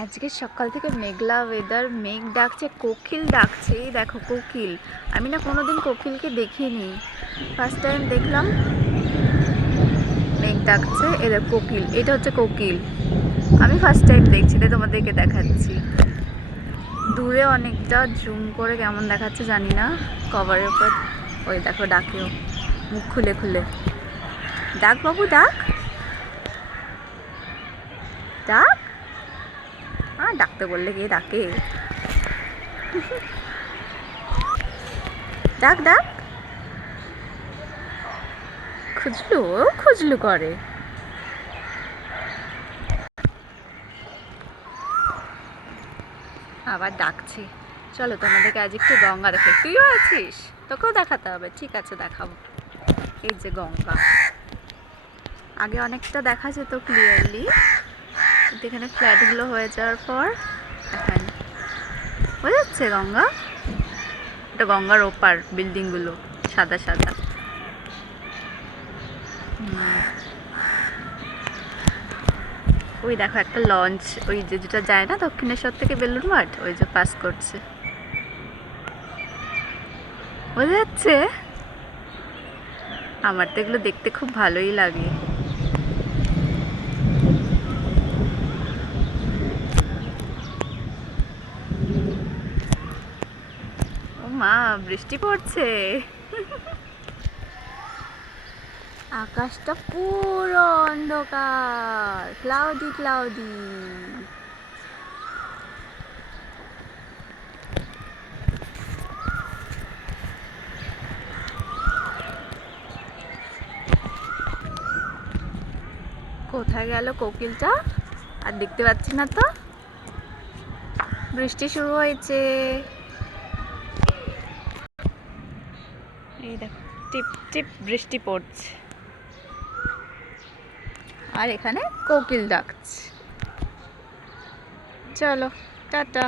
আজকে সকাল থেকে মেঘলা ওয়েদার, মেঘ ডাকছে, কোকিল ডাকছে। এই দেখো কোকিল, আমি না কোনোদিন কোকিলকে দেখিনি, ফার্স্ট টাইম দেখলাম। মেঘ ডাকছে, এদের কোকিল, এটা হচ্ছে কোকিল, আমি ফার্স্ট টাইম দেখছি, তাই তোমাদেরকে দেখাচ্ছি। দূরে অনেকটা জুম করে কেমন দেখাচ্ছে জানি না, কভারের উপর। ওই দেখো ডাকেও, মুখ খুলে খুলে। ডাক বাবু ডাক, ডাক। ডাকতে বললে কে ডাকে? ডাক ডাক। খুঁজলু, ও খুঁজলু করে। আবার ডাকছে। চলো তোমাদেরকে আজ একটু গঙ্গা দেখাই। তুইও আছিস? তোকেও দেখাতে হবে, ঠিক আছে দেখাবো। এই যে গঙ্গা, আগে অনেকটা দেখা যেত ক্লিয়ারলি, কিন্তু এখানে ফ্ল্যাটগুলো হয়ে যাওয়ার পর এখানে বোঝা যাচ্ছে গঙ্গা। এটা গঙ্গার ওপার, বিল্ডিংগুলো সাদা সাদা। ওই দেখো একটা লঞ্চ, ওই যে যেটা যায় না দক্ষিণেশ্বর থেকে বেলুড় মঠ, ওই যে পাস করছে, বোঝা যাচ্ছে। আমার তো এগুলো দেখতে খুব ভালোই লাগে। ও মা, বৃষ্টি পড়ছে। আকাশটা পুরো অন্ধকার, ক্লাউডি ক্লাউডি। কোথায় গেল কোকিলটা? আর দেখতে পাচ্ছি না তো। বৃষ্টি শুরু হয়েছে, এই দেখো টিপ টিপ বৃষ্টি পড়ছে, আর এখানে কোকিল ডাকছে। চলো টাটা।